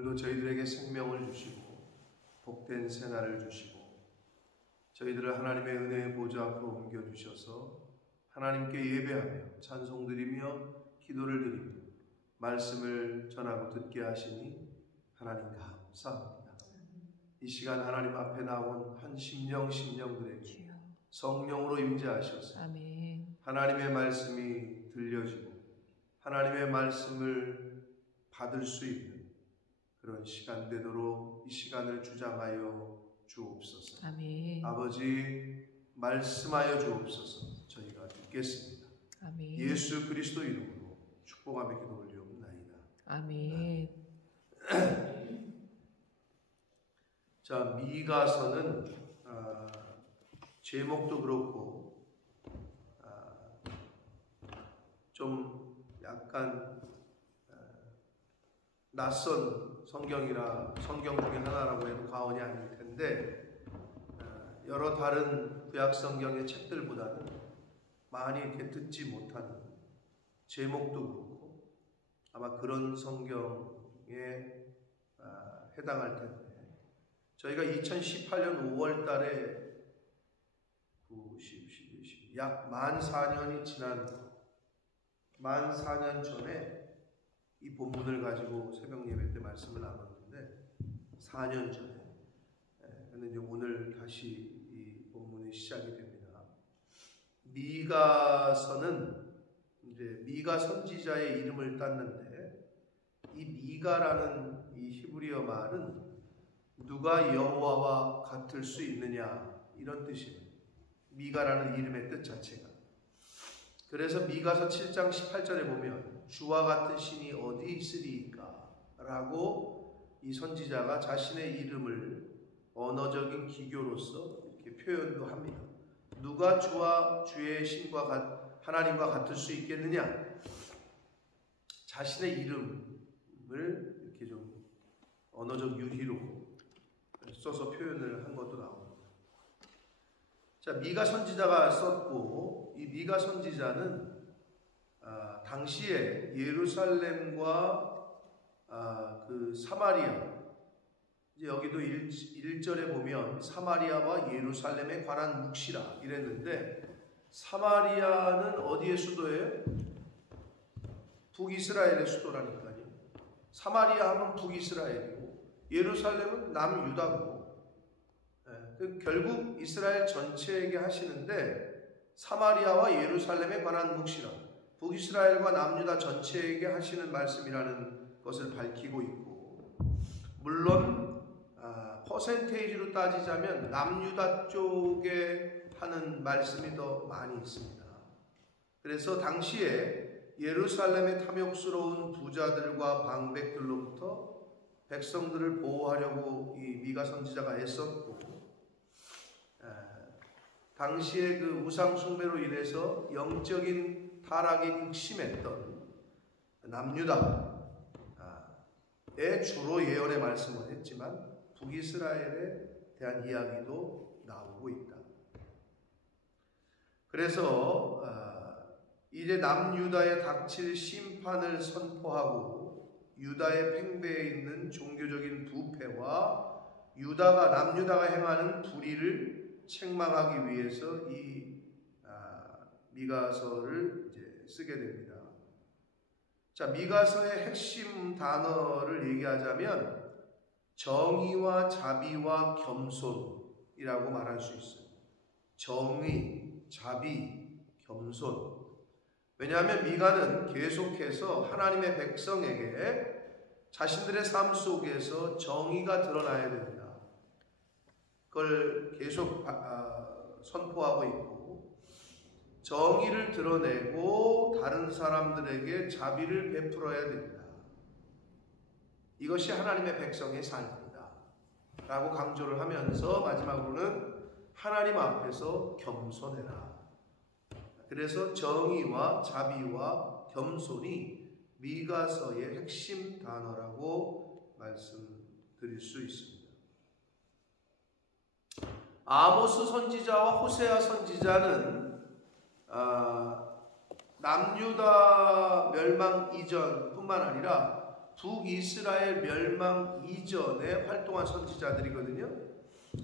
오늘도 저희들에게 생명을 주시고 복된 새날을 주시고 저희들을 하나님의 은혜의 보좌 앞으로 옮겨주셔서 하나님께 예배하며 찬송드리며 기도를 드리며 말씀을 전하고 듣게 하시니 하나님 감사합니다. 이 시간 하나님 앞에 나온 한 심령들에게 성령으로 임재하셔서 하나님의 말씀이 들려지고 하나님의 말씀을 받을 수 있는 그런 시간 되도록 이 시간을 주장하여 주옵소서. 아멘. 아버지 말씀하여 주옵소서. 저희가 듣겠습니다. 아멘. 예수 그리스도 이름으로 축복하며 기도 올리옵나이다. 아멘. 자, 미가서는 제목도 그렇고 좀 약간 낯선 성경 중에 하나라고 해도 과언이 아닐 텐데 여러 다른 구약 성경의 책들보다는 많이 이렇게 듣지 못하는 제목도 그렇고 아마 그런 성경에 해당할 텐데 저희가 2018년 5월 달에 90, 약 14년이 지난 14년 전에 이 본문을 가지고 새벽 예배 때 말씀을 나눴는데 4년 전에 그런데 이제 오늘 다시 이 본문이 시작이 됩니다. 미가서는 이제 미가 선지자의 이름을 땄는데 이 미가라는 이 히브리어 말은 누가 여호와와 같을 수 있느냐 이런 뜻이에요. 미가라는 이름의 뜻 자체가. 그래서 미가서 7장 18절에 보면 주와 같은 신이 어디 있으리까? 라고 이 선지자가 자신의 이름을 언어적인 기교로서 이렇게 표현도 합니다. 누가 주와 주의 신과 하나님과 같을 수 있겠느냐? 자신의 이름을 이렇게 좀 언어적 유희로 써서 표현을 한 것도 나옵니다. 자, 미가 선지자가 썼고 이 미가 선지자는 당시에 예루살렘과 그 사마리아 이제 여기도 1절에 보면 사마리아와 예루살렘에 관한 묵시라 이랬는데 사마리아는 어디의 수도예요? 북이스라엘의 수도라니까요. 사마리아 하면 북이스라엘이고 예루살렘은 남유다고 결국 이스라엘 전체에게 하시는데 사마리아와 예루살렘에 관한 묵시라 북이스라엘과 남유다 전체에게 하시는 말씀이라는 것을 밝히고 있고 물론 퍼센테이지로 따지자면 남유다 쪽에 하는 말씀이 더 많이 있습니다. 그래서 당시에 예루살렘의 탐욕스러운 부자들과 방백들로부터 백성들을 보호하려고 이 미가 선지자가 애썼고 당시에 그 우상 숭배로 인해서 영적인 타락이 극심했던 남유다에 주로 예언의 말씀을 했지만 북이스라엘에 대한 이야기도 나오고 있다. 그래서 이제 남유다에 닥칠 심판을 선포하고 유다의 팽배해 있는 종교적인 부패와 남유다가 행하는 불의를 책망하기 위해서 이 미가서를 이제 쓰게 됩니다. 자, 미가서의 핵심 단어를 얘기하자면 정의와 자비와 겸손이라고 말할 수 있어요. 정의, 자비, 겸손. 왜냐하면 미가는 계속해서 하나님의 백성에게 자신들의 삶 속에서 정의가 드러나야 된다. 그걸 계속 선포하고 있고 정의를 드러내고 다른 사람들에게 자비를 베풀어야 된다. 이것이 하나님의 백성의 삶이다 라고 강조를 하면서 마지막으로는 하나님 앞에서 겸손해라. 그래서 정의와 자비와 겸손이 미가서의 핵심 단어라고 말씀드릴 수 있습니다. 아모스 선지자와 호세아 선지자는 남유다 멸망 이전뿐만 아니라 북이스라엘 멸망 이전에 활동한 선지자들이거든요.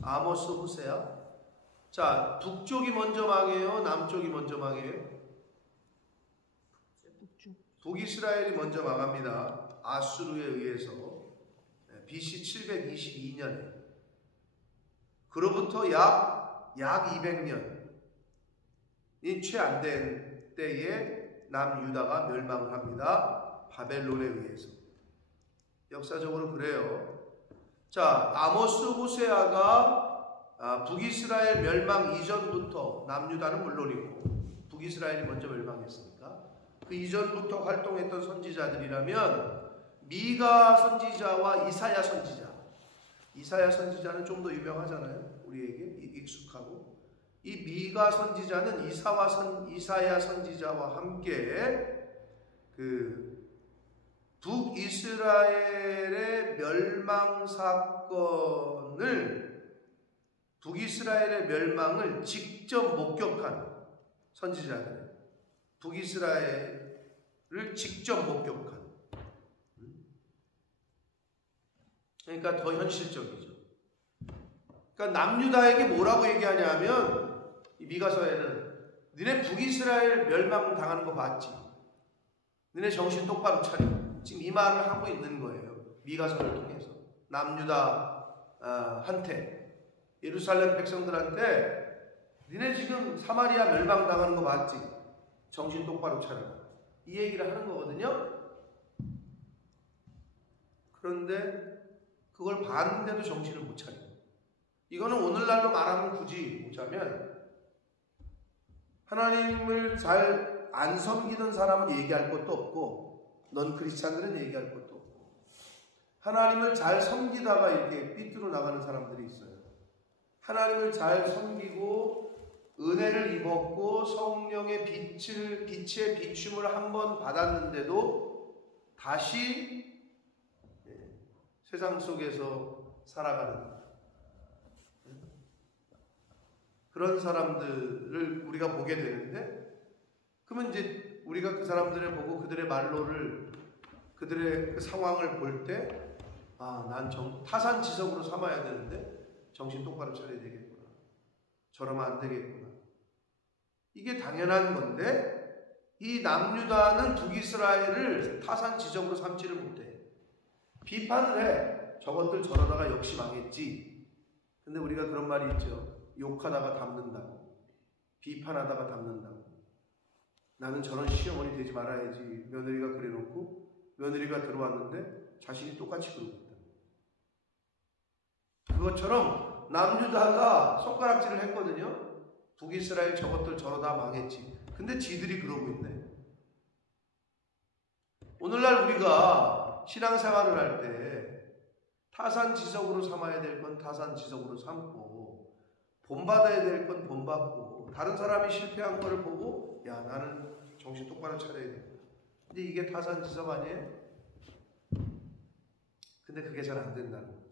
아모스, 호세아. 자, 북쪽이 먼저 망해요? 남쪽이 먼저 망해요? 북이스라엘이 먼저 망합니다. 아수르에 의해서 BC 722년에. 그로부터 약 200년이 채 안 된 때에 남유다가 멸망을 합니다. 바벨론에 의해서. 역사적으로 그래요. 자, 아모스, 호세아가 북이스라엘 멸망 이전부터, 남유다는 물론이고 북이스라엘이 먼저 멸망했으니까 그 이전부터 활동했던 선지자들이라면 미가 선지자와 이사야 선지자. 이사야 선지자는 좀 더 유명하잖아요. 우리에게 익숙하고. 이 미가 선지자는 이사야 선지자와 함께 그 북이스라엘의 멸망 사건을, 북이스라엘의 멸망을 직접 목격한 선지자들, 북이스라엘을 직접 목격한. 그러니까 더 현실적이죠. 그러니까 남유다에게 뭐라고 얘기하냐면, 이 미가서에는 너네 북이스라엘 멸망 당하는 거 봤지? 너네 정신 똑바로 차려. 지금 이 말을 하고 있는 거예요. 미가서를 통해서 남유다 한테, 예루살렘 백성들한테 너네 지금 사마리아 멸망 당하는 거 봤지? 정신 똑바로 차려. 이 얘기를 하는 거거든요. 그런데 그걸 봤는데도 정신을 못 차려. 이거는 오늘날로 말하면 굳이 보자면 하나님을 잘 안 섬기는 사람은 얘기할 것도 없고, 넌 크리스찬들은 얘기할 것도 없고, 하나님을 잘 섬기다가 이렇게 삐뚤어 나가는 사람들이 있어요. 하나님을 잘 섬기고 은혜를 입었고 성령의 빛의 비춤을 한번 받았는데도 다시 세상 속에서 살아가는 그런 사람들을 우리가 보게 되는데, 그러면 이제 우리가 그 사람들을 보고 그들의 말로를, 그들의 그 상황을 볼 때, 난 타산지석으로 삼아야 되는데 정신 똑바로 차려야 되겠구나. 저러면 안 되겠구나. 이게 당연한 건데, 이 남유다는 북이스라엘을 타산지석으로 삼지를 못해. 비판을 해. 저것들 저러다가 역시 망했지. 근데 우리가 그런 말이 있죠. 욕하다가 닮는다고, 비판하다가 닮는다고. 나는 저런 시어머니 되지 말아야지. 며느리가 그래놓고 며느리가 들어왔는데 자신이 똑같이 그러고 있다. 그것처럼 남유다가 손가락질을 했거든요. 북이스라엘 저것들 저러다 망했지. 근데 지들이 그러고 있네. 오늘날 우리가 신앙생활을 할 때 타산지석으로 삼아야 될 건 타산지석으로 삼고, 본받아야 될 건 본받고, 다른 사람이 실패한 거를 보고 야, 나는 정신 똑바로 차려야 돼. 근데 이게 타산지석 아니에요? 근데 그게 잘 안 된다는 거죠.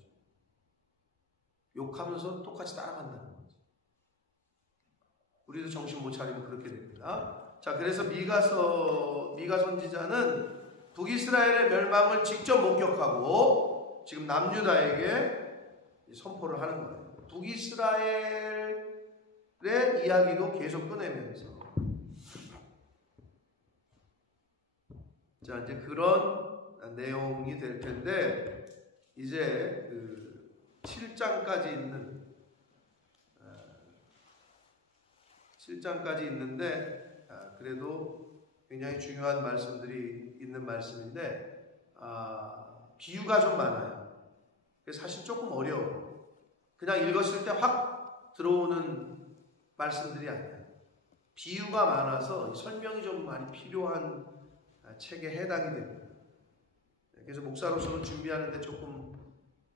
욕하면서 똑같이 따라간다는 거죠. 우리도 정신 못 차리면 그렇게 됩니다. 자, 그래서 미가 선지자는 북이스라엘의 멸망을 직접 목격하고 지금 남유다에게 선포를 하는 거예요. 북이스라엘의 이야기도 계속 꺼내면서, 자, 이제 그런 내용이 될 텐데, 이제 그 7장까지 있는데, 그래도 굉장히 중요한 말씀들이 있는 말씀인데, 비유가 좀 많아요. 사실 조금 어려워요. 그냥 읽었을 때 확 들어오는 말씀들이 아니에요. 비유가 많아서 설명이 좀 많이 필요한 책에 해당이 됩니다. 그래서 목사로서는 준비하는데 조금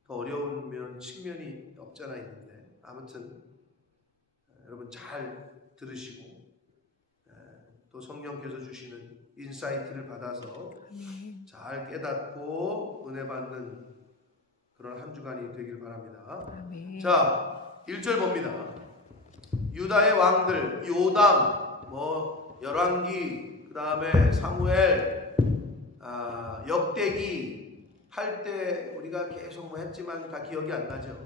더 어려운 측면이 없잖아 있는데, 아무튼 여러분 잘 들으시고 또 성령께서 주시는 인사이트를 받아서 잘 깨닫고 은혜 받는 그런 한 주간이 되길 바랍니다. 자, 1절 봅니다. 유다의 왕들 요담, 열왕기, 그 다음에 사무엘, 역대기, 8대 우리가 계속 뭐 했지만 다 기억이 안 나죠.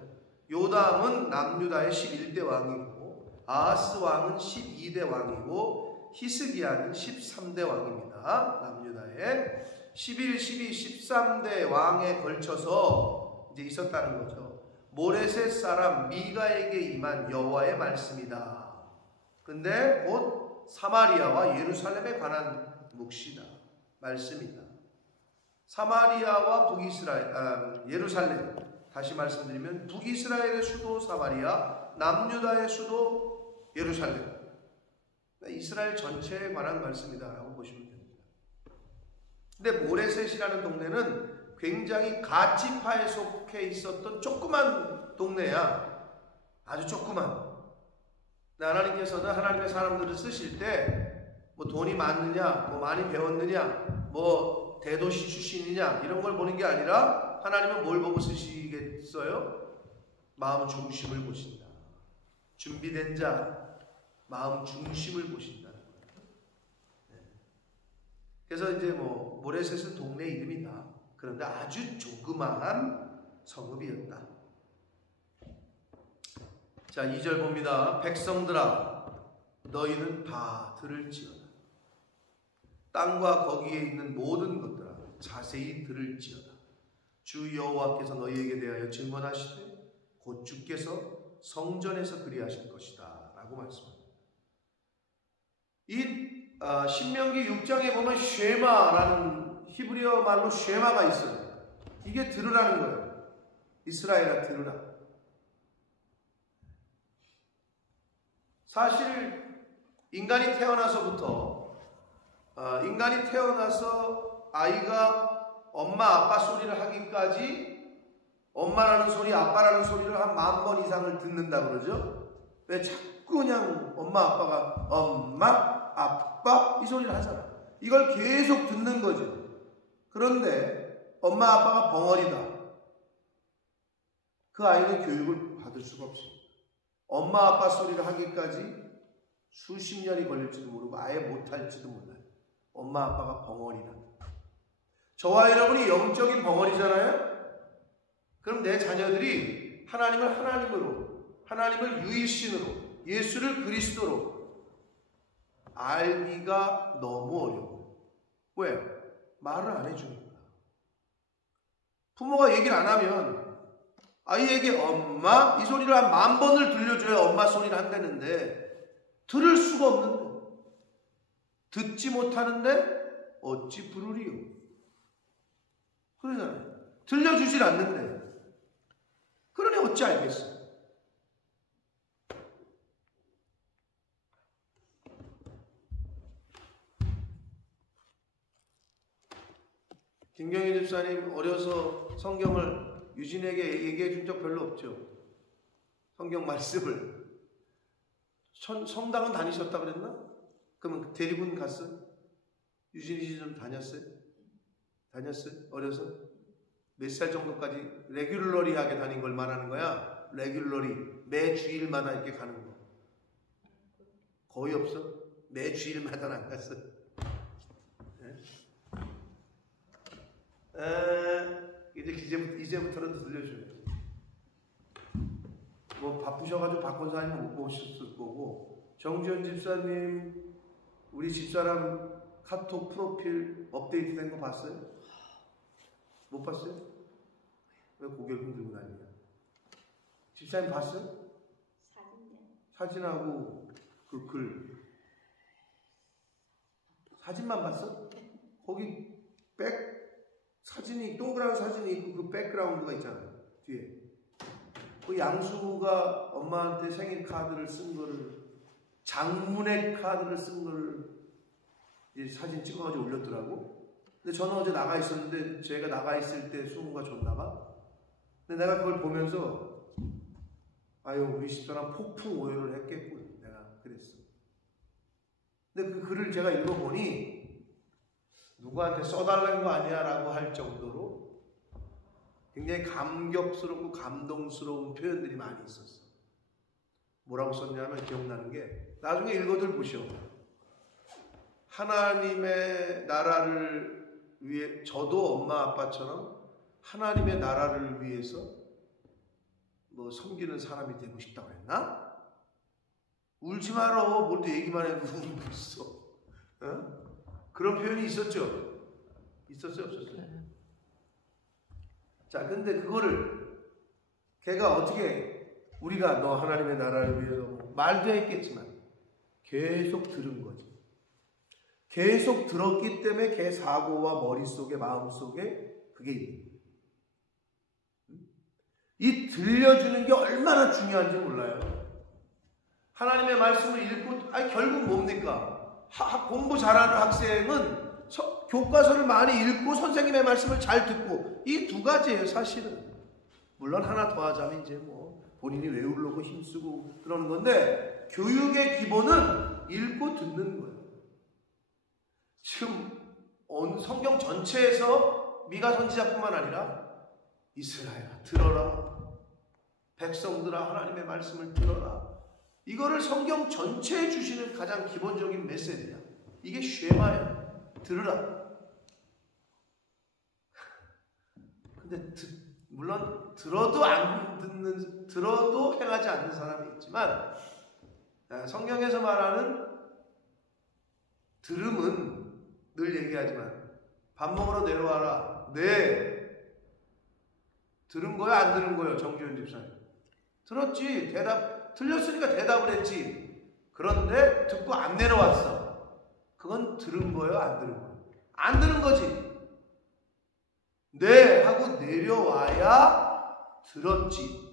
요담은 남유다의 11대 왕이고 아하스 왕은 12대 왕이고 히스기야는 13대 왕입니다. 남유다의 11, 12, 13대 왕에 걸쳐서 이제 있었다는 거죠. 모레셋 사람 미가에게 임한 여호와의 말씀이다. 근데 곧 사마리아와 예루살렘에 관한 묵시다. 말씀이다. 사마리아와 예루살렘, 다시 말씀드리면 북이스라엘의 수도 사마리아, 남유다의 수도 예루살렘. 이스라엘 전체에 관한 말씀이다라고 보시면 됩니다. 근데 모레셋이라는 동네는 굉장히 가치파에 속해 있었던 조그만 동네야. 아주 조그만. 하나님께서는 하나님의 사람들을 쓰실 때 뭐 돈이 많느냐, 뭐 많이 배웠느냐, 뭐 대도시 출신이냐 이런 걸 보는 게 아니라 하나님은 뭘 보고 쓰시겠어요? 마음 중심을 보신다. 준비된 자, 마음 중심을 보신다는 거예요. 네. 그래서 이제 뭐 모레셋은 동네 이름이다. 그런데 아주 조그마한 성읍이었다. 자, 2절 봅니다. 백성들아, 너희는 다 들을지어다. 땅과 거기에 있는 모든 것들아, 자세히 들을지어다. 주 여호와께서 너희에게 대하여 증언하시되 곧 주께서 성전에서 그리하실 것이다 라고 말씀합니다. 이 신명기 6장에 보면 쉐마라는 히브리어 말로 쉐마가 있어요. 이게 들으라는 거예요. 이스라엘아, 들으라. 사실 인간이 태어나서 아이가 엄마 아빠 소리를 하기까지 엄마라는 소리 아빠라는 소리를 한 10,000번 이상을 듣는다 그러죠. 왜 자꾸 그냥 엄마 아빠가 엄마 아빠 이 소리를 하잖아. 이걸 계속 듣는 거죠. 그런데 엄마 아빠가 벙어리다. 그 아이는 교육을 받을 수가 없습니다. 엄마 아빠 소리를 하기까지 수십 년이 걸릴지도 모르고 아예 못할지도 몰라요. 엄마 아빠가 벙어리다. 저와 여러분이 영적인 벙어리잖아요. 그럼 내 자녀들이 하나님을 하나님으로, 하나님을 유일신으로, 예수를 그리스도로 알기가 너무 어려워요. 왜? 말을 안 해주니까. 부모가 얘기를 안 하면 아이에게 엄마 이 소리를 한 10,000번을 들려줘야 엄마 소리를 한다는데 들을 수가 없는데, 듣지 못하는데 어찌 부르리요? 그러잖아요. 들려주질 않는데 그러니 어찌 알겠어요? 김경희 집사님 어려서 성경을 유진에게 얘기해 준 적 별로 없죠. 성경 말씀을. 성당은 다니셨다 그랬나? 그러면 대리군 갔어요? 유진이 씨 좀 다녔어요? 어려서? 몇 살 정도까지 레귤러리하게 다닌 걸 말하는 거야? 레귤러리. 매 주일마다 이렇게 가는 거. 거의 없어? 매 주일마다는 안 갔어? 이제부터는 들려줘요. 뭐 바쁘셔가지고 박권사님 못 보셨을 거고, 정지현 집사님 우리 집사람 카톡 프로필 업데이트 된 거 봤어요? 못 봤어요? 왜 고개를 흔들고 다니냐? 집사님 봤어요? 사진하고 그 글. 사진만 봤어? 거기 사진이 동그란 사진이 있고 그 백그라운드가 있잖아요. 뒤에. 그 양수가 엄마한테 생일 카드를 쓴 거를, 장문의 카드를 쓴 거를 이제 사진 찍어가지고 올렸더라고. 근데 저는 어제 나가 있었는데 제가 나가 있을 때 수호가 줬나 봐. 근데 내가 그걸 보면서 아유 우리 집사람 폭풍 오해를 했겠군. 내가 그랬어. 근데 그 글을 제가 읽어보니 누구한테 써달라는 거 아니야 라고 할 정도로 굉장히 감격스럽고 감동스러운 표현들이 많이 있었어. 뭐라고 썼냐면 기억나는 게, 나중에 읽어들 보시오. 하나님의 나라를 위해 저도 엄마 아빠처럼 하나님의 나라를 위해서 뭐 섬기는 사람이 되고 싶다고 그랬나? 울지 마라. 뭘 또 얘기만 해도 울고 있어. 어? 그런 표현이 있었죠? 있었어요? 없었어요? 자, 근데 그거를 걔가 어떻게 우리가 너 하나님의 나라를 위해서 말도 했겠지만 계속 들은 거지. 계속 들었기 때문에 걔 사고와 머릿속에 마음속에 그게 있는 거예요. 이 들려주는 게 얼마나 중요한지 몰라요. 하나님의 말씀을 읽고 결국 뭡니까? 공부 잘하는 학생은 교과서를 많이 읽고 선생님의 말씀을 잘 듣고 이 두 가지예요. 사실은 물론 하나 더 하자면 이제 뭐 본인이 외우려고 힘쓰고 그러는 건데 교육의 기본은 읽고 듣는 거예요. 지금 성경 전체에서 미가 선지자뿐만 아니라 이스라엘아 들어라, 백성들아 하나님의 말씀을 들어라, 이거를 성경 전체에 주시는 가장 기본적인 메시지야. 이게 쉐마야. 들으라. 근데 물론 들어도 행하지 않는 사람이 있지만 성경에서 말하는 들음은 늘 얘기하지만 밥 먹으러 내려와라. 네. 들은 거야? 안 들은 거예요? 정지현 집사님. 들었지. 틀렸으니까 대답을 했지. 그런데 듣고 안 내려왔어. 그건 들은 거예요? 안 들은 거예요? 안 들은 거지. 네 하고 내려와야 들었지.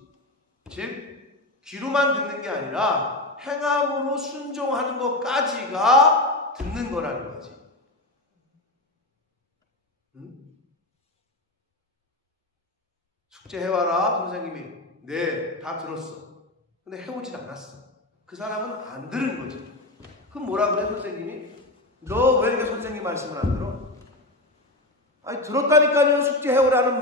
즉 귀로만 듣는 게 아니라 행함으로 순종하는 것까지가 듣는 거라는 거지. 숙제 해와라 선생님이. 네, 다 들었어. 근데 해오진 않았어. 그 사람은 안 들은 거지. 그럼 뭐라 그래 선생님이? 너 왜 이렇게 선생님 말씀을 안 들어? 아니 들었다니까요. 숙제 해오라는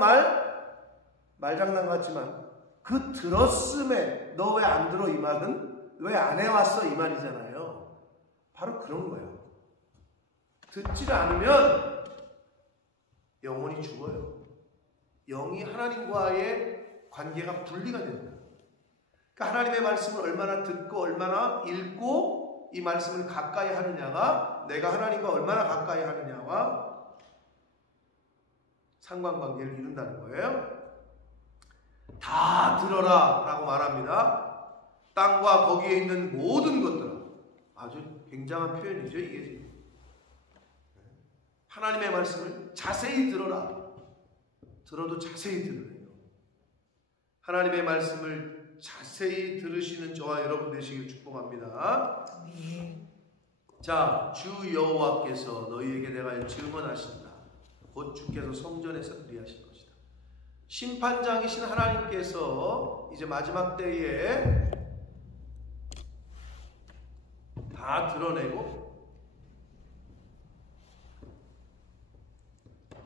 말장난 같지만 그 들었음에 너 왜 안 들어 이 말은 왜 안 해왔어 이 말이잖아요. 바로 그런 거예요. 듣지를 않으면 영혼이 죽어요. 영이 하나님과의 관계가 분리가 됩니다. 그러니까 하나님의 말씀을 얼마나 듣고 얼마나 읽고 이 말씀을 가까이 하느냐가 내가 하나님과 얼마나 가까이 하느냐와 상관관계를 이룬다는 거예요. 다 들어라 라고 말합니다. 땅과 거기에 있는 모든 것들. 아주 굉장한 표현이죠. 이게 하나님의 말씀을 자세히 들어라. 들어도 자세히 들으래요. 하나님의 말씀을 자세히 들으시는 저와 여러분 되시길 축복합니다. 자, 주 여호와께서 너희에게 내가 증언하신다. 곧 주께서 성전에서 그리하실 것이다. 심판장이신 하나님께서 이제 마지막 때에 다 드러내고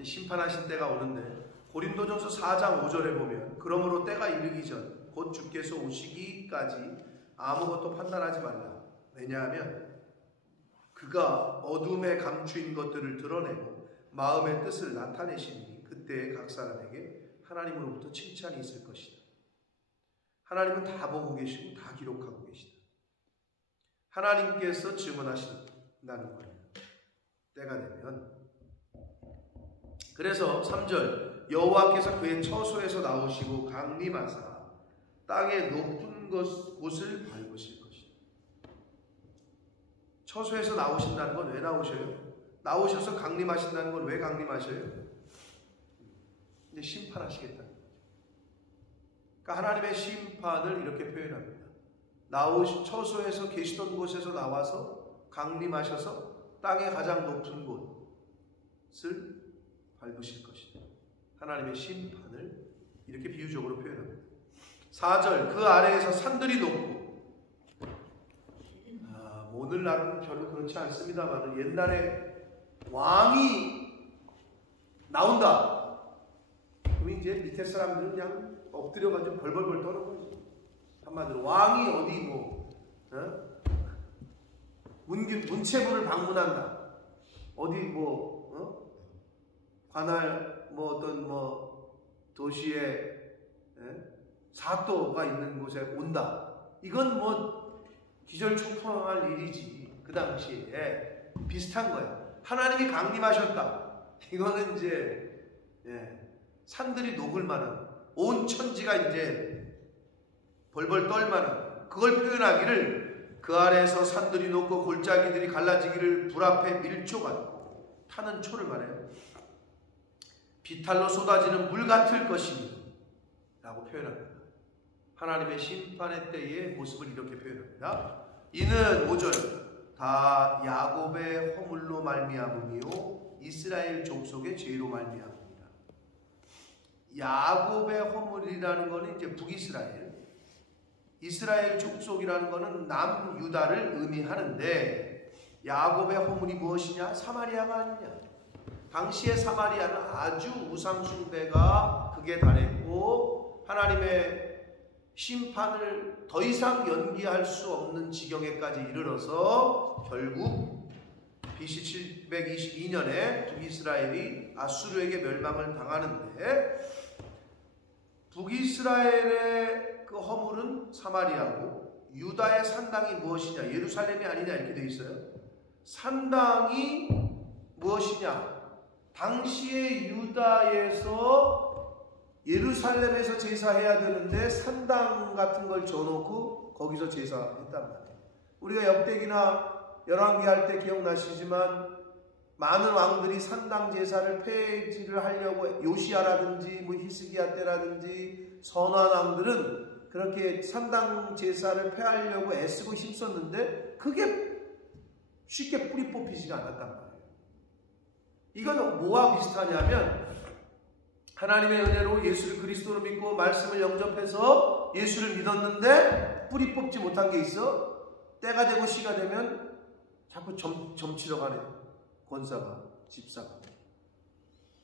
심판하신 때가 오는데 고린도전서 4장 5절에 보면 그러므로 때가 이르기 전 곧 주께서 오시기까지 아무것도 판단하지 말라. 왜냐하면 그가 어둠에 감추인 것들을 드러내고 마음의 뜻을 나타내시니 그때 각 사람에게 하나님으로부터 칭찬이 있을 것이다. 하나님은 다 보고 계시고 다 기록하고 계시다. 하나님께서 증언하신다는 거예요. 때가 되면. 그래서 3절 여호와께서 그의 처소에서 나오시고 강림하사 땅의 높은 곳을 밟으실 것이다. 처소에서 나오신다는 건 왜 나오셔요? 나오셔서 강림하신다는 건 왜 강림하셔요? 이제 심판하시겠다는 거죠. 그러니까 하나님의 심판을 이렇게 표현합니다. 처소에서 계시던 곳에서 나와서 강림하셔서 땅의 가장 높은 곳을 밟으실 것이다. 하나님의 심판을 이렇게 비유적으로 표현합니다. 4절 그 아래에서 산들이 높고 오늘날은 별로 그렇지 않습니다만 옛날에 왕이 나온다. 그럼 이제 밑에 사람들은 그냥 엎드려가지고 벌벌벌 떠는 거지. 한마디로 왕이 어디 문체부를 방문한다. 어디 관할 어떤 도시에 사또가 있는 곳에 온다. 이건 뭐 기절초풍할 일이지. 그 당시에 비슷한 거야. 하나님이 강림하셨다. 이거는 이제 산들이 녹을 만한, 온 천지가 이제 벌벌 떨 만한, 그걸 표현하기를 그 아래에서 산들이 녹고 골짜기들이 갈라지기를 불 앞에 밀초가 타는 초를 말해요. 비탈로 쏟아지는 물 같을 것이니 라고 표현합니다. 하나님의 심판의 때의 모습을 이렇게 표현합니다. 이는 5절 다 야곱의 허물로 말미암음이요 이스라엘 족속의 죄로 말미암음이라. 야곱의 허물이라는 것은 이제 북이스라엘, 이스라엘 족속이라는 것은 남유다를 의미하는데, 야곱의 허물이 무엇이냐? 사마리아가 아니냐. 당시의 사마리아는 아주 우상숭배가 극에 달했고 하나님의 심판을 더 이상 연기할 수 없는 지경에까지 이르러서 결국 BC 722년에 북이스라엘이 아수르에게 멸망을 당하는데, 북이스라엘의 그 허물은 사마리아고 유다의 산당이 무엇이냐? 예루살렘이 아니냐 이렇게 되어 있어요. 산당이 무엇이냐? 당시의 유다에서 예루살렘에서 제사해야 되는데 산당 같은 걸 줘놓고 거기서 제사했단 말이에요. 우리가 역대기나 열왕기 할 때 기억나시지만 많은 왕들이 산당 제사를 폐지를 하려고, 요시아라든지 뭐 히스기야 때라든지 선한 왕들은 그렇게 산당 제사를 폐하려고 애쓰고 힘썼는데 그게 쉽게 뿌리 뽑히지가 않았단 말이에요. 이건 뭐와 비슷하냐면, 하나님의 은혜로 예수를 그리스도로 믿고 말씀을 영접해서 예수를 믿었는데 뿌리 뽑지 못한 게 있어. 때가 되고 시가 되면 자꾸 점치러 가네. 권사가, 집사가.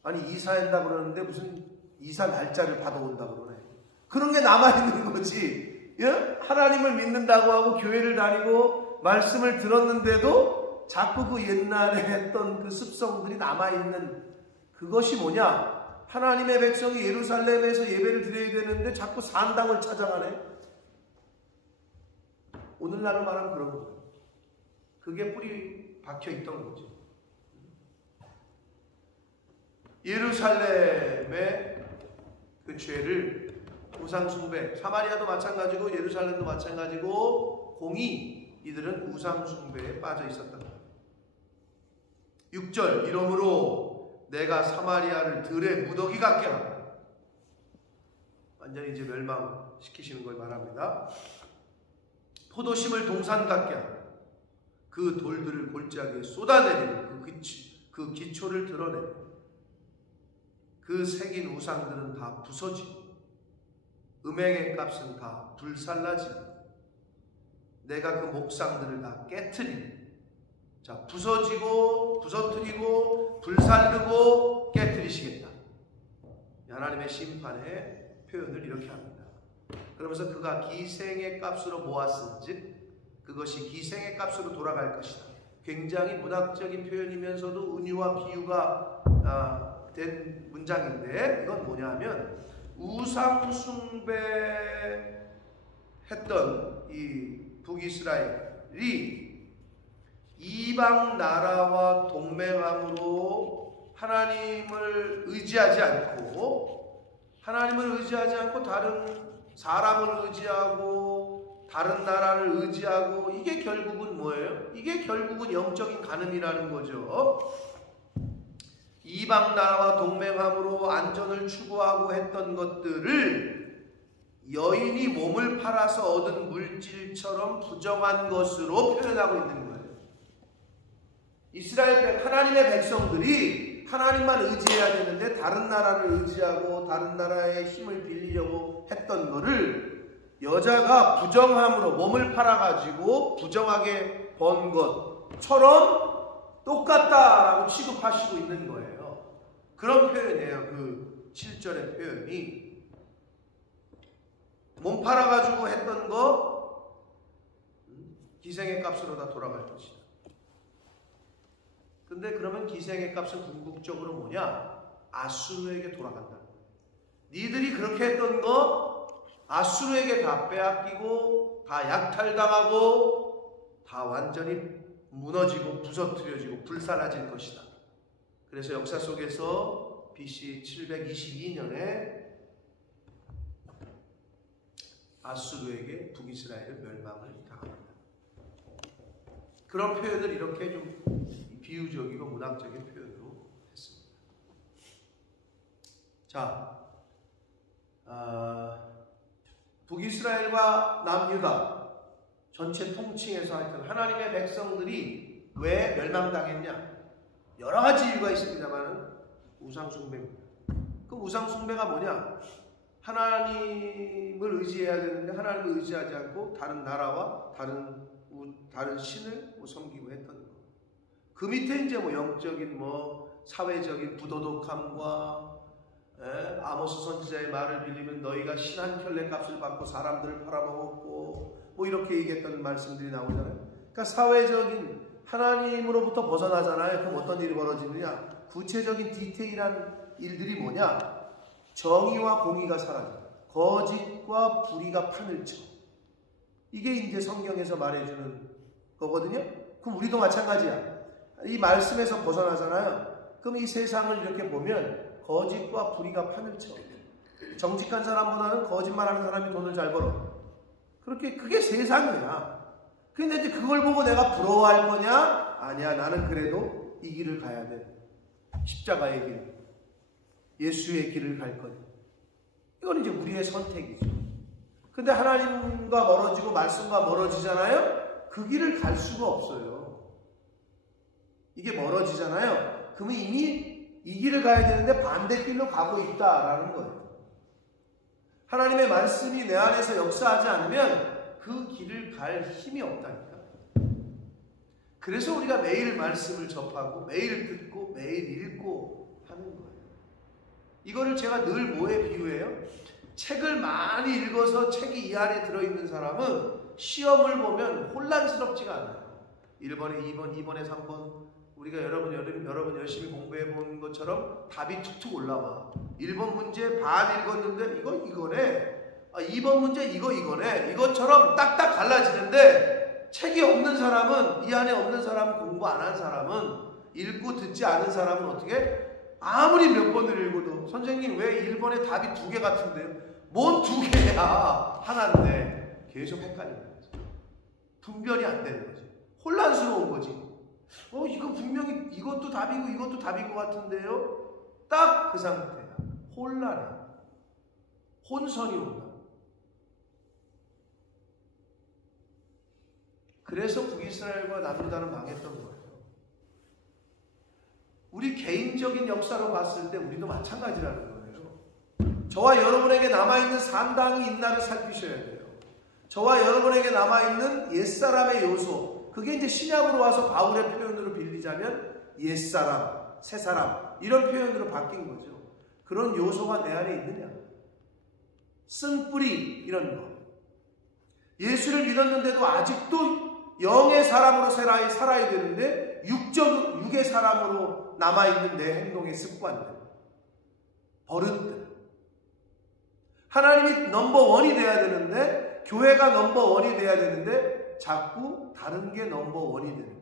아니 이사한다 그러는데 무슨 이사 날짜를 받아온다 그러네. 그런 게 남아있는 거지. 하나님을 믿는다고 하고 교회를 다니고 말씀을 들었는데도 자꾸 그 옛날에 했던 그 습성들이 남아있는, 그것이 뭐냐? 하나님의 백성이 예루살렘에서 예배를 드려야 되는데 자꾸 산당을 찾아가네. 오늘날로 말하면 그런 거예요. 그게 뿌리 박혀있던 거죠. 예루살렘의 그 죄를 우상숭배, 사마리아도 마찬가지고 예루살렘도 마찬가지고 공의, 이들은 우상숭배에 빠져 있었다. 6절 이러므로 내가 사마리아를 들의 무더기 같게 하고, 완전히 이제 멸망시키시는 걸 말합니다. 포도심을 동산 같게 하고 그 돌들을 골짜기에 쏟아내리고 그 기초를 드러내고 그 새긴 우상들은 다 부서지고 음행의 값은 다 불살라지고 내가 그 목상들을 다 깨트리고, 자, 부서지고 부서뜨리고 불살르고 깨뜨리시겠다. 하나님의 심판의 표현을 이렇게 합니다. 그러면서 그가 기생의 값으로 모았은즉 그것이 기생의 값으로 돌아갈 것이다. 굉장히 문학적인 표현이면서도 은유와 비유가 된 문장인데, 이건 뭐냐면 우상 숭배했던 이 북이스라엘이 이방 나라와 동맹함으로 하나님을 의지하지 않고 다른 사람을 의지하고 다른 나라를 의지하고, 이게 결국은 뭐예요? 이게 결국은 영적인 간음이라는 거죠. 이방 나라와 동맹함으로 안전을 추구하고 했던 것들을 여인이 몸을 팔아서 얻은 물질처럼 부정한 것으로 표현하고 있는 거예요. 이스라엘 하나님의 백성들이 하나님만 의지해야 되는데 다른 나라를 의지하고 다른 나라의 힘을 빌리려고 했던 거를 여자가 부정함으로 몸을 팔아가지고 부정하게 번 것처럼 똑같다라고 취급하시고 있는 거예요. 그런 표현이에요. 그 7절의 표현이 몸 팔아가지고 했던 거 기생의 값으로 다 돌아갈 것이다. 근데 그러면 기생의 값은 궁극적으로 뭐냐? 아수르에게 돌아간다. 니들이 그렇게 했던 거 아수르에게 다 빼앗기고 다 약탈당하고 다 완전히 무너지고 부서뜨려지고 불사라질 것이다. 그래서 역사 속에서 BC 722년에 아수르에게 북이스라엘은 멸망을 당합니다. 그런 표현을 이렇게 좀 비유적이고 문학적인 표현으로 했습니다. 자, 북이스라엘과 남유다 전체 통칭해서 하여튼 하나님의 백성들이 왜 멸망당했냐? 여러 가지 이유가 있습니다만 우상숭배입니다. 그 우상숭배가 뭐냐? 하나님을 의지해야 되는데 하나님을 의지하지 않고 다른 나라와 다른 신을 섬기고 했던 거. 그 밑에 이제 영적인 사회적인 부도덕함과 아모스 선지자의 말을 빌리면 너희가 신 한 켤레 값을 받고 사람들을 팔아먹었고 이렇게 얘기했던 말씀들이 나오잖아요. 그러니까 사회적인 하나님으로부터 벗어나잖아요. 그럼 어떤 일이 벌어지느냐? 구체적인 디테일한 일들이 뭐냐? 정의와 공의가 사라져. 거짓과 불의가 판을 쳐. 이게 이제 성경에서 말해주는 거거든요. 그럼 우리도 마찬가지야. 이 말씀에서 벗어나잖아요. 그럼 이 세상을 이렇게 보면 거짓과 불의가 판을 쳐. 정직한 사람보다는 거짓말하는 사람이 돈을 잘 벌어. 그게 세상이야. 근데 이제 그걸 보고 내가 부러워할 거냐? 아니야. 나는 그래도 이 길을 가야 돼. 십자가의 길. 예수의 길을 갈 거냐. 이건 이제 우리의 선택이죠. 근데 하나님과 멀어지고 말씀과 멀어지잖아요. 그 길을 갈 수가 없어요. 이게 멀어지잖아요. 그러면 이미 이 길을 가야 되는데 반대길로 가고 있다라는 거예요. 하나님의 말씀이 내 안에서 역사하지 않으면 그 길을 갈 힘이 없다니까. 그래서 우리가 매일 말씀을 접하고 매일 듣고 매일 읽고 하는 거예요. 이거를 제가 늘 뭐에 비유해요? 책을 많이 읽어서 책이 이 안에 들어있는 사람은 시험을 보면 혼란스럽지가 않아요. 1번에 2번, 2번에 3번 우리가 여러분 열심히 공부해 본 것처럼 답이 툭툭 올라와. 1번 문제 반 읽었는데 이거네. 2번 문제 이거네. 이것처럼 딱딱 갈라지는데 책이 없는 사람은, 이 안에 없는 사람은, 공부 안 한 사람은, 읽고 듣지 않은 사람은 어떻게? 아무리 몇 번을 읽어도 선생님 왜 1번에 답이 2개 같은데요? 뭔 2개야? 하나인데 계속 헷갈리는 거지. 분별이 안 되는 거지. 혼란스러운 거지. 이거 분명히 이것도 답이고 이것도 답인 것 같은데요? 딱 그 상태야. 혼란해. 혼선이 온다. 그래서 북이스라엘과 남유다는 망했던 거예요. 우리 개인적인 역사로 봤을 때 우리도 마찬가지라는 거예요. 저와 여러분에게 남아있는 산당이 있나를 살피셔야 돼요. 저와 여러분에게 남아있는 옛사람의 요소, 그게 이제 신약으로 와서 바울의 표현으로 빌리자면 옛사람, 새사람 이런 표현으로 바뀐 거죠. 그런 요소가 내 안에 있느냐? 쓴뿌리 이런 거. 예수를 믿었는데도 아직도 영의 사람으로 살아야 되는데 육의 사람으로 남아있는 내 행동의 습관들, 버릇들. 하나님이 넘버원이 돼야 되는데, 교회가 넘버원이 돼야 되는데 자꾸 다른 게 넘버원이 되는 거.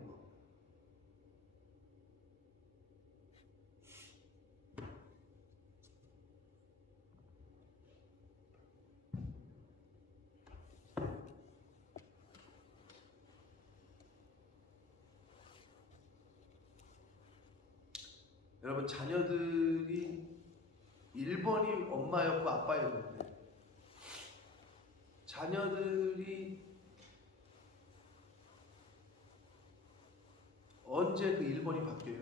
여러분, 자녀들이 1번이 엄마였고 아빠였는데 자녀들이 언제 그 1번이 바뀌어요?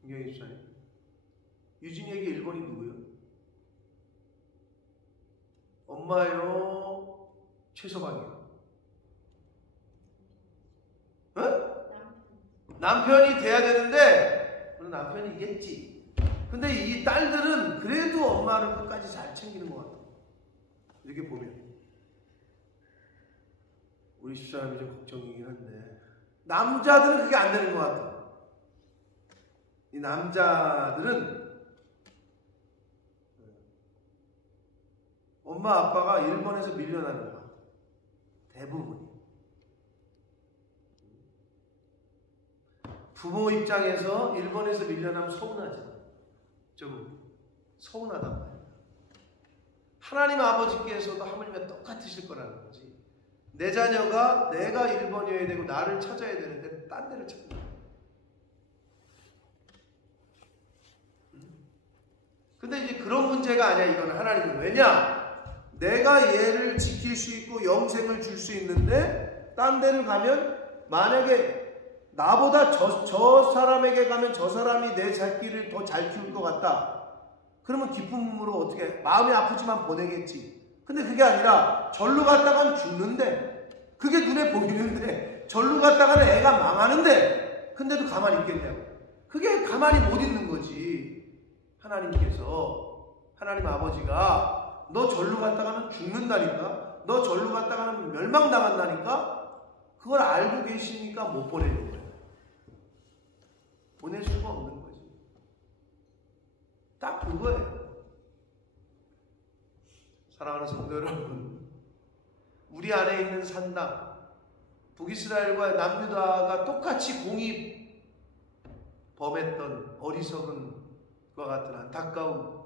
김경희 집사님, 유진이에게 1번이 누구예요? 엄마요? 최서방이요? 응? 남편이 돼야 되는데 물론 남편이겠지. 근데 이 딸들은 그래도 엄마를 끝까지 잘 챙기는 것 같아. 이렇게 보면 우리 집사람이 좀 걱정이긴 한데 남자들은 그게 안 되는 것 같아. 이 남자들은 엄마 아빠가 일본에서 밀려나는 거야. 대부분이. 부모 입장에서 일본에서 밀려나면 서운하잖아. 좀 서운하단 말이야. 하나님 아버지께서도 하물며 똑같으실 거라는 거지. 내 자녀가 내가 일본이어야 되고 나를 찾아야 되는데 딴 데를 찾는 거야. 근데 이제 그런 문제가 아니야. 이건 하나님은. 왜냐? 내가 얘를 지킬 수 있고 영생을 줄 수 있는데 딴 데를 가면 만약에 나보다 저 사람에게 가면 저 사람이 내 새끼를 더 잘 키울 것 같다. 그러면 기쁨으로 어떻게 마음이 아프지만 보내겠지. 근데 그게 아니라 절로 갔다간 죽는데 그게 눈에 보이는데 절로 갔다가는 애가 망하는데 근데도 가만히 있겠냐고. 그게 가만히 못 있는 거지. 하나님께서 하나님 아버지가 너 절로 갔다가는 죽는다니까. 너 절로 갔다가는 멸망당한다니까. 그걸 알고 계시니까 못 보내는 거예요. 보낼 수가 없는 거지. 딱 그거예요. 사랑하는 성도 여러분, 우리 안에 있는 산당, 북이스라엘과 남유다가 똑같이 공이 범했던 어리석은 것 같은 안타까운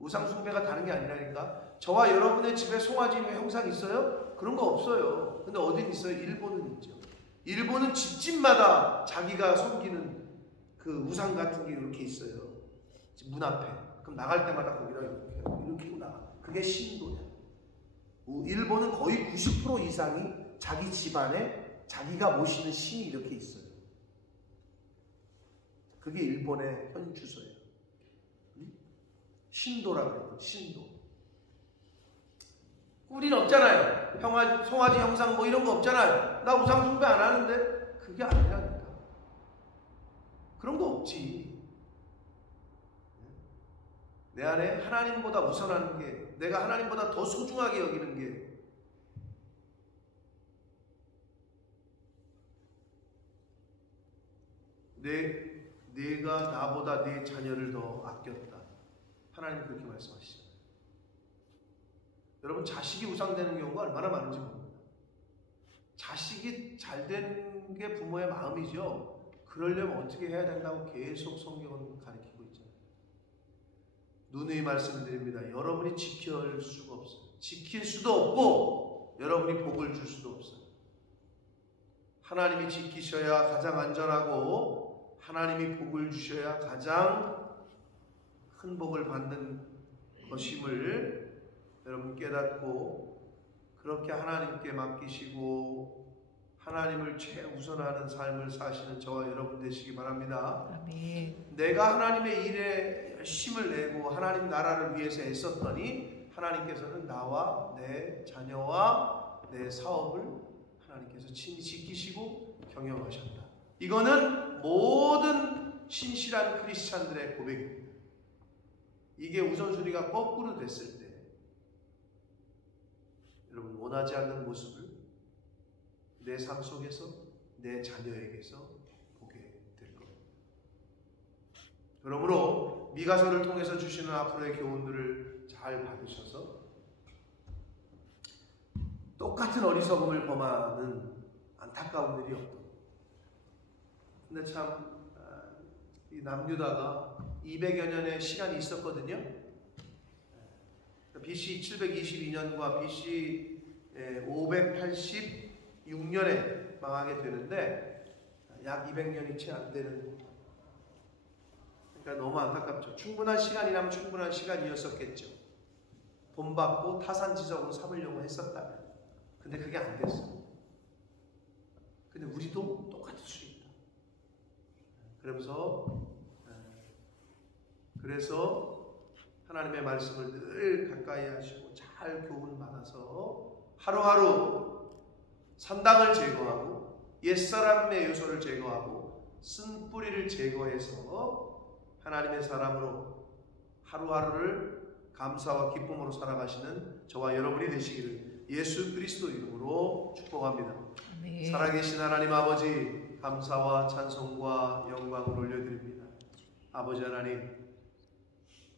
우상숭배가 다른 게 아니라니까. 저와 여러분의 집에 송아지 형상 있어요? 그런 거 없어요. 근데 어딘 있어요? 일본은 있죠. 일본은 집집마다 자기가 섬기는 그 우상 같은 게 이렇게 있어요. 문 앞에. 그럼 나갈 때마다 거기다 이렇게 나가. 그게 신도야. 일본은 거의 90% 이상이 자기 집안에 자기가 모시는 신이 이렇게 있어요. 그게 일본의 현 주소예요. 신도라고 그래요. 신도. 우리는 없잖아요. 송아지 형상 뭐 이런 거 없잖아요. 나 우상 숭배 안 하는데. 그게 아니라니까. 그런 거 없지. 내 안에 하나님보다 우선하는 게, 내가 하나님보다 더 소중하게 여기는 게 내가 나보다 내 자녀를 더 아꼈다. 하나님 그렇게 말씀하시잖아요. 여러분, 자식이 우상되는 경우가 얼마나 많은지 모릅니다. 자식이 잘 되는 게 부모의 마음이죠. 그러려면 어떻게 해야 된다고 계속 성경은 가르치고 있잖아요. 누누이 말씀드립니다. 여러분이 지킬 수가 없어요. 지킬 수도 없고 여러분이 복을 줄 수도 없어요. 하나님이 지키셔야 가장 안전하고 하나님이 복을 주셔야 가장 큰 복을 받는 것임을 여러분 깨닫고 그렇게 하나님께 맡기시고 하나님을 최우선하는 삶을 사시는 저와 여러분 되시기 바랍니다. 아멘. 내가 하나님의 일에 열심을 내고 하나님 나라를 위해서 애썼더니 하나님께서는 나와 내 자녀와 내 사업을 하나님께서 친히 지키시고 경영하셨다. 이거는 모든 신실한 크리스찬들의 고백입니다. 이게 우선순위가 거꾸로 됐을 때 여러분 원하지 않는 모습을 내 삶 속에서 내 자녀에게서 보게 될 겁니다. 그러므로 미가서를 통해서 주시는 앞으로의 교훈들을 잘 받으셔서 똑같은 어리석음을 범하는 안타까운 일이 없도록. 근데 참 이 남유다가 200여 년의 시간이 있었거든요. BC 722년과 BC 586년에 망하게 되는데 약 200년이 채 안 되는, 그러니까 너무 안타깝죠. 충분한 시간이라면 충분한 시간이었었겠죠. 본받고 타산지석으로 삼으려고 했었다면. 근데 그게 안 됐어. 근데 우리도 똑같을 수 있다. 그래서 하나님의 말씀을 늘 가까이 하시고 잘 교훈받아서 하루하루 산당을 제거하고 옛사람의 요소를 제거하고 쓴 뿌리를 제거해서 하나님의 사람으로 하루하루를 감사와 기쁨으로 살아가시는 저와 여러분이 되시기를 예수 그리스도 이름으로 축복합니다. 아멘. 살아계신 하나님 아버지, 감사와 찬송과 영광을 올려드립니다. 아버지 하나님,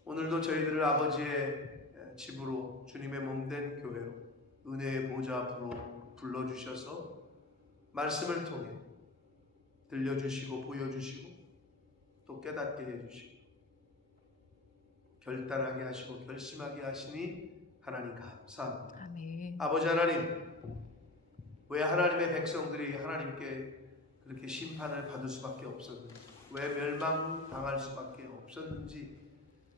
오늘도 저희들을 아버지의 집으로 주님의 몸된 교회로 은혜의 보좌 앞으로 불러주셔서 말씀을 통해 들려주시고 보여주시고 또 깨닫게 해주시고 결단하게 하시고 결심하게 하시니 하나님 감사합니다. 아멘. 아버지 하나님, 왜 하나님의 백성들이 하나님께 그렇게 심판을 받을 수밖에 없었는지, 왜 멸망당할 수밖에 없었는지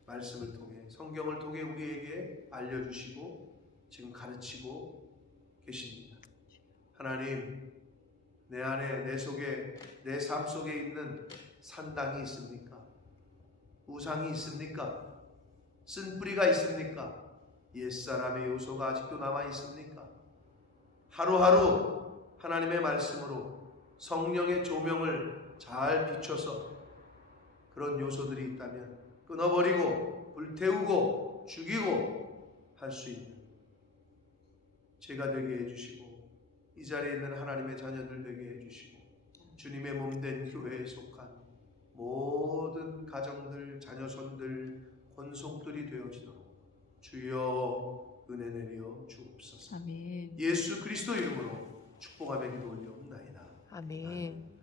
말씀을 통해 성경을 통해 우리에게 알려주시고 지금 가르치고 계십니다. 하나님, 내 안에 내 속에 내 삶 속에 있는 산당이 있습니까? 우상이 있습니까? 쓴뿌리가 있습니까? 옛사람의 요소가 아직도 남아 있습니까? 하루하루 하나님의 말씀으로 성령의 조명을 잘 비춰서 그런 요소들이 있다면 끊어버리고 불태우고 죽이고 할 수 있는 제가 되게 해주시고 이 자리에 있는 하나님의 자녀들 되게 해주시고 주님의 몸된 교회에 속한 모든 가정들, 자녀손들, 권속들이 되어지도록 주여 은혜 내려 주옵소서. 아멘. 예수 그리스도 이름으로 축복하며 기도 올려옵나이다. 아멘.